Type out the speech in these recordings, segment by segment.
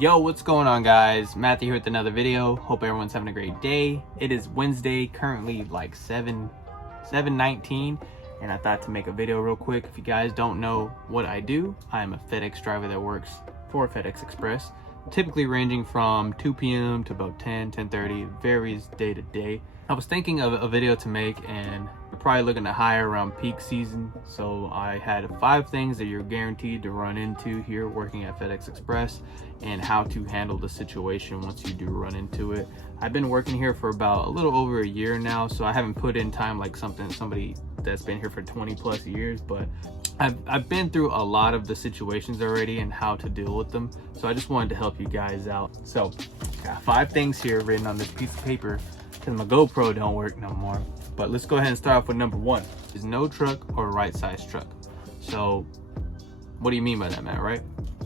Yo, what's going on, guys? Matthew here with another video. Hope everyone's having a great day. It is Wednesday, currently like 7:19, and I thought to make a video real quick. If you guys don't know what I do, I'm a FedEx driver that works for FedEx Express, typically ranging from 2 p.m. to about 10:30. Varies day to day. I was thinking of a video to make, and we're probably looking to hire around peak season, so I had 5 things that you're guaranteed to run into here working at FedEx Express, and how to handle the situation once you do run into it. I've been working here for about a little over a year now, so I haven't put in time like somebody that's been here for 20 plus years, but I've been through a lot of the situations already and how to deal with them, so I just wanted to help you guys out. So got 5 things here written on this piece of paper because my GoPro don't work no more. But let's go ahead and start off with number 1. Is no truck or right size truck. So what do you mean by that, Matt, right?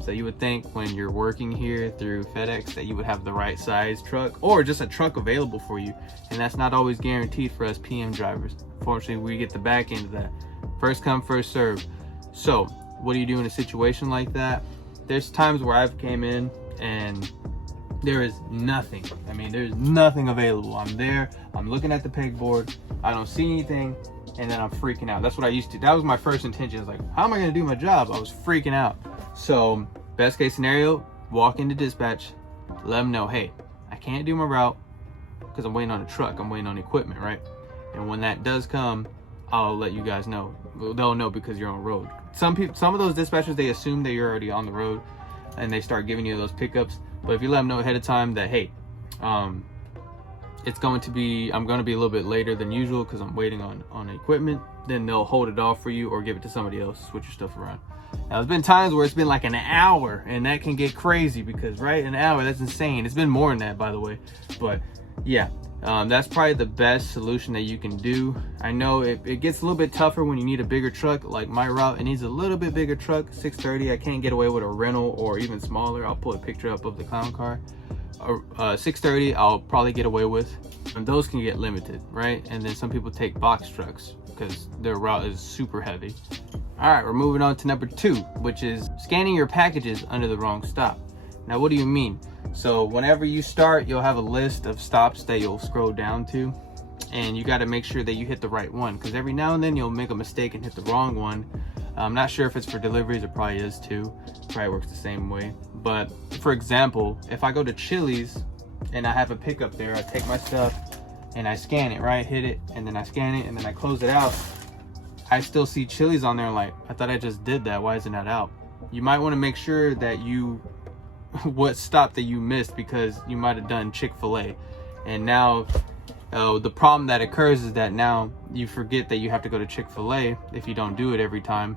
So you would think when you're working here through FedEx that you would have the right size truck or just a truck available for you, and that's not always guaranteed for us PM drivers. Unfortunately, we get the back end of that. First come, first serve. So what do you do in a situation like that? There's times where I've came in and there is nothing. I mean, there's nothing available. I'm there, I'm looking at the pegboard, I don't see anything, and then I'm freaking out. That's what I used to. That was my first intention. I was like, how am I gonna do my job? I was freaking out. So best case scenario, walk into dispatch, let them know, hey, I can't do my route because I'm waiting on a truck, I'm waiting on equipment, right? And when that does come, I'll let you guys know. They'll know because you're on road. Some of those dispatchers, they assume that you're already on the road and they start giving you those pickups. But if you let them know ahead of time that, hey, I'm going to be a little bit later than usual because I'm waiting on equipment, then they'll hold it off for you or give it to somebody else, switch your stuff around. Now, there's been times where it's been like an hour, and that can get crazy because, right, an hour, that's insane. It's been more than that, by the way. But yeah, that's probably the best solution that you can do. I know it gets a little bit tougher when you need a bigger truck. Like my route, it needs a little bit bigger truck, 630. I can't get away with a rental or even smaller. I'll pull a picture up of the clown car. 630 I'll probably get away with, and those can get limited, right? And then some people take box trucks because their route is super heavy. All right, we're moving on to number 2, which is scanning your packages under the wrong stop. Now, what do you mean? So whenever you start, you'll have a list of stops that you'll scroll down to, and you got to make sure that you hit the right one, because every now and then you'll make a mistake and hit the wrong one. I'm not sure if it's for deliveries, it probably is too. Probably works the same way. But for example, if I go to Chili's and I have a pickup there, I take my stuff and I scan it, right? Hit it, and then I scan it, and then I close it out. I still see Chili's on there, like, I thought I just did that. Why isn't that out? You might want to make sure that what stop that you missed, because you might have done Chick-fil-A. And now the problem that occurs is that now you forget that you have to go to Chick-fil-A if you don't do it every time.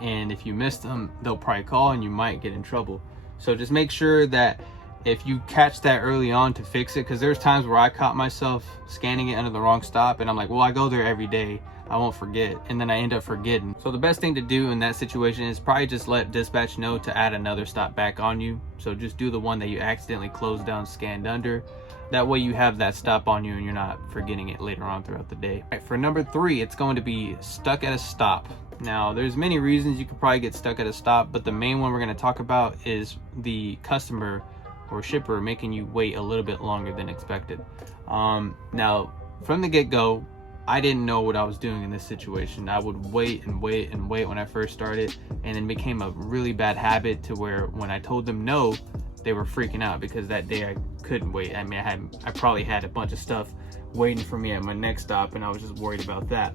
And if you miss them, they'll probably call and you might get in trouble. So just make sure that if you catch that early on to fix it, because there's times where I caught myself scanning it under the wrong stop and I'm like, well, I go there every day, I won't forget, and then I end up forgetting. So the best thing to do in that situation is probably just let dispatch know to add another stop back on you. So just do the one that you accidentally closed down, scanned under. That way you have that stop on you and you're not forgetting it later on throughout the day. All right, for number 3, it's going to be stuck at a stop. Now, there's many reasons you could probably get stuck at a stop, but the main one we're going to talk about is the customer or shipper making you wait a little bit longer than expected. Now, from the get-go, I didn't know what I was doing in this situation. I would wait and wait and wait when I first started, and it became a really bad habit to where when I told them no, they were freaking out because that day I couldn't wait. I mean, I probably had a bunch of stuff waiting for me at my next stop, and I was just worried about that.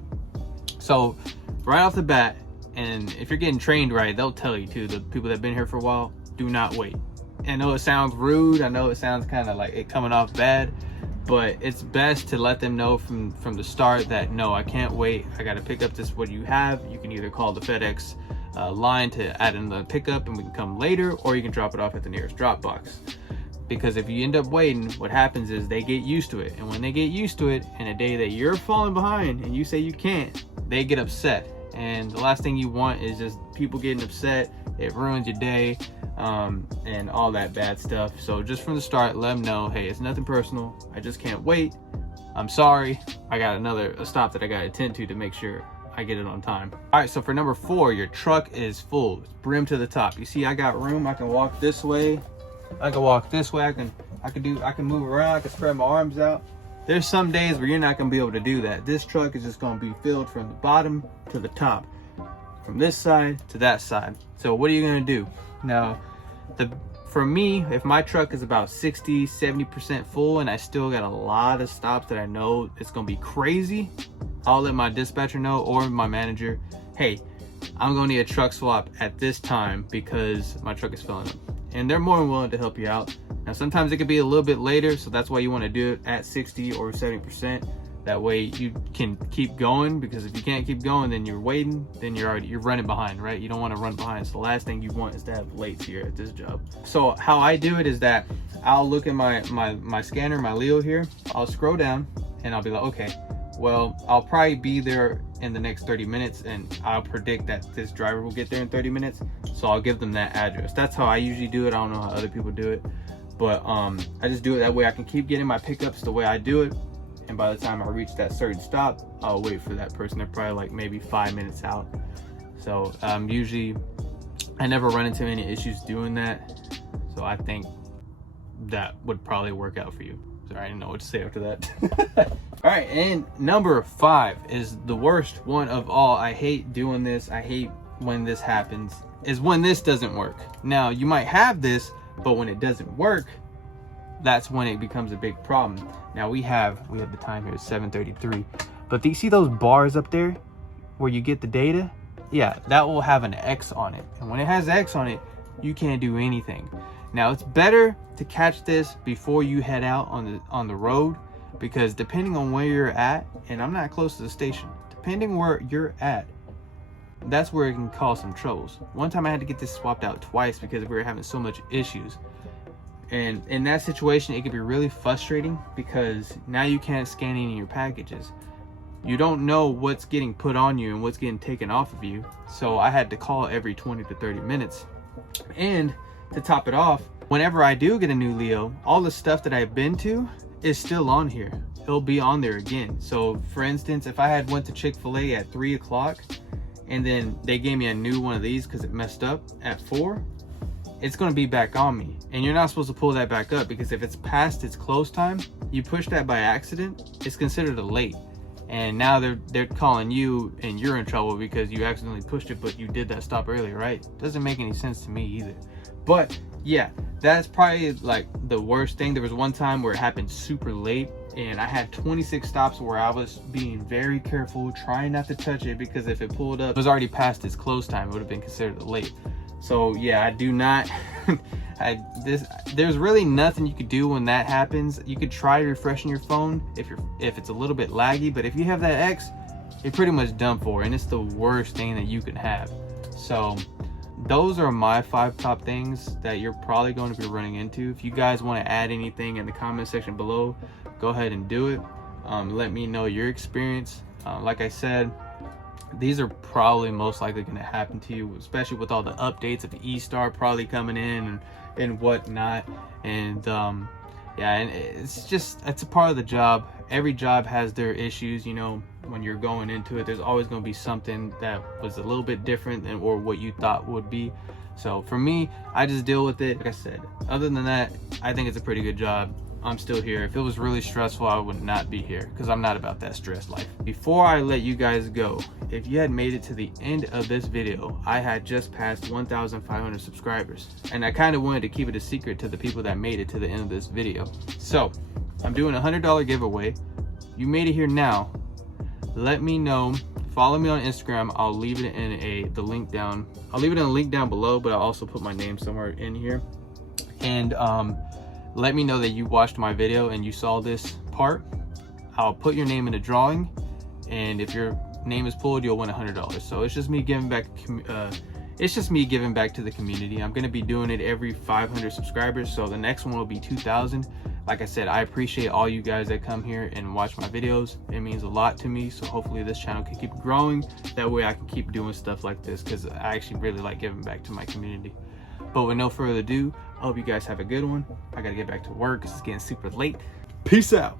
So right off the bat, and if you're getting trained right, they'll tell you too, the people that have been here for a while, do not wait. I know it sounds rude, I know it sounds kind of like it coming off bad, but it's best to let them know from the start that no, I can't wait, I got to pick up this what you have. You can either call the FedEx line to add in the pickup and we can come later, or you can drop it off at the nearest drop box. Because if you end up waiting, what happens is they get used to it, and when they get used to it, and a day that you're falling behind and you say you can't, they get upset. And the last thing you want is just people getting upset. It ruins your day, and all that bad stuff. So just from the start, let them know, hey, it's nothing personal, I just can't wait, I'm sorry, I got a stop that I got to attend to make sure I get it on time. All right, so for number 4, your truck is full, it's brim to the top. You see I got room, I can walk this way I can walk this way. I can move around. I can spread my arms out. There's some days where you're not gonna be able to do that. This truck is just gonna be filled from the bottom to the top, from this side to that side. So what are you gonna do? Now, for me, if my truck is about 60-70% full and I still got a lot of stops that I know it's gonna be crazy, I'll let my dispatcher know or my manager, hey, I'm gonna need a truck swap at this time because my truck is filling up. And they're more than willing to help you out. Now, sometimes it could be a little bit later, so that's why you wanna do it at 60 or 70%. That way you can keep going, because if you can't keep going, then you're waiting, then you're running behind, right? You don't want to run behind. So the last thing you want is to have lates here at this job. So how I do it is that I'll look at my scanner, my Leo here, I'll scroll down and I'll be like, okay, well, I'll probably be there in the next 30 minutes and I'll predict that this driver will get there in 30 minutes. So I'll give them that address. That's how I usually do it. I don't know how other people do it, but I just do it that way. I can keep getting my pickups the way I do it. And by the time I reach that certain stop, I'll wait for that person. They're probably like maybe 5 minutes out. So usually I never run into any issues doing that. So I think that would probably work out for you. Sorry, I didn't know what to say after that. All right, and number 5 is the worst one of all. I hate doing this. I hate when this happens, is when this doesn't work. Now, you might have this, but when it doesn't work, that's when it becomes a big problem. Now we have the time here, it's 7:33. But do you see those bars up there where you get the data? Yeah, that will have an X on it. And when it has X on it, you can't do anything. Now it's better to catch this before you head out on the road, because depending on where you're at, and I'm not close to the station, depending where you're at, that's where it can cause some troubles. One time I had to get this swapped out twice because we were having so much issues. And in that situation, it could be really frustrating because now you can't scan any of your packages. You don't know what's getting put on you and what's getting taken off of you. So I had to call every 20 to 30 minutes. And to top it off, whenever I do get a new Leo, all the stuff that I've been to is still on here. It'll be on there again. So for instance, if I had went to Chick-fil-A at 3 o'clock and then they gave me a new one of these because it messed up at 4, it's going to be back on me. And you're not supposed to pull that back up, because if it's past its close time, you push that by accident, it's considered a late. And now they're calling you and you're in trouble because you accidentally pushed it, but you did that stop earlier, right? Doesn't make any sense to me either. But yeah, that's probably like the worst thing. There was one time where it happened super late and I had 26 stops where I was being very careful, trying not to touch it, because if it pulled up, it was already past its close time. It would have been considered a late. So yeah, I do not, there's really nothing you could do when that happens. You could try refreshing your phone if it's a little bit laggy, but if you have that X, you're pretty much done for, and it's the worst thing that you can have. So those are my 5 top things that you're probably going to be running into. If you guys want to add anything in the comment section below, go ahead and do it. Let me know your experience. Like I said, these are probably most likely going to happen to you, especially with all the updates of the E-Star probably coming in and whatnot. And yeah, and it's a part of the job. Every job has their issues, you know. When you're going into it, there's always going to be something that was a little bit different than or what you thought would be. So for me, I just deal with it. Like I said, other than that, I think it's a pretty good job. I'm still here. If it was really stressful, I would not be here, because I'm not about that stress life. Before I let you guys go, if you had made it to the end of this video, I had just passed 1,500 subscribers, and I kind of wanted to keep it a secret to the people that made it to the end of this video. So I'm doing a $100 giveaway. You made it here now. Let me know. Follow me on Instagram. I'll leave it in the link down. I'll leave it in a link down below, but I'll also put my name somewhere in here. And let me know that you watched my video and you saw this part. I'll put your name in a drawing, and if your name is pulled, you'll win $100. So it's just me giving back. It's just me giving back to the community. I'm gonna be doing it every 500 subscribers. So the next one will be 2,000. Like I said, I appreciate all you guys that come here and watch my videos. It means a lot to me. So hopefully this channel can keep growing. That way I can keep doing stuff like this, because I actually really like giving back to my community. But with no further ado, I hope you guys have a good one. I gotta get back to work because it's getting super late. Peace out.